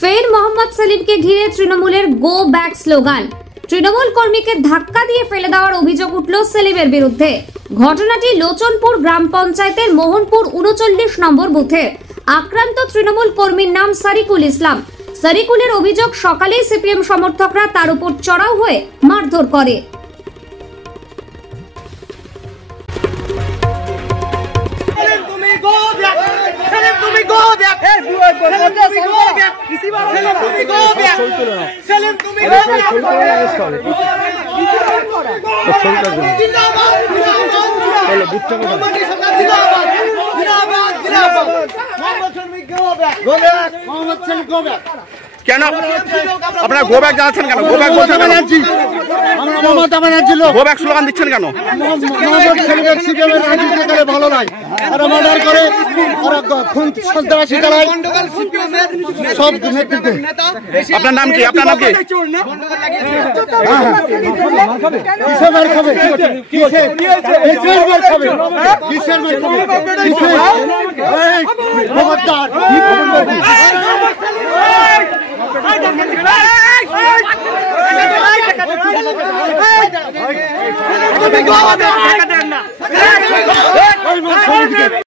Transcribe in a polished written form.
ফের মোহাম্মদ সেলিমকে ঘিরে তৃণমূলের গো ব্যাক স্লোগান। তৃণমূল কর্মীকে ধাক্কা দিয়ে ফেলে দেওয়ার অভিযোগ উঠল সেলিমের বিরুদ্ধে। ঘটনাটি লোচনপুর গ্রাম পঞ্চায়েতের মোহনপুর ৩৯ নম্বর বুথে। আক্রান্ত তৃণমূল কর্মীর নাম সারিকুল ইসলাম। সারিকুলের অভিযোগ, সকালেই সিপিএম সমর্থকরা তার উপর চড়াও হয়ে মারধর করে। কেন আপনারা গো ব্যাক জানাচ্ছেন কেন? গো ব্যাক বলছেন কেন? গো ব্যাক স্লোগান দিচ্ছেন কেন? ভালো নাই, আর মার্ডার করে, সন্ত্রাসী চালায় সব নেতৃত্বে। আপনার নাম কি? আপনার নাম কি? খবরদার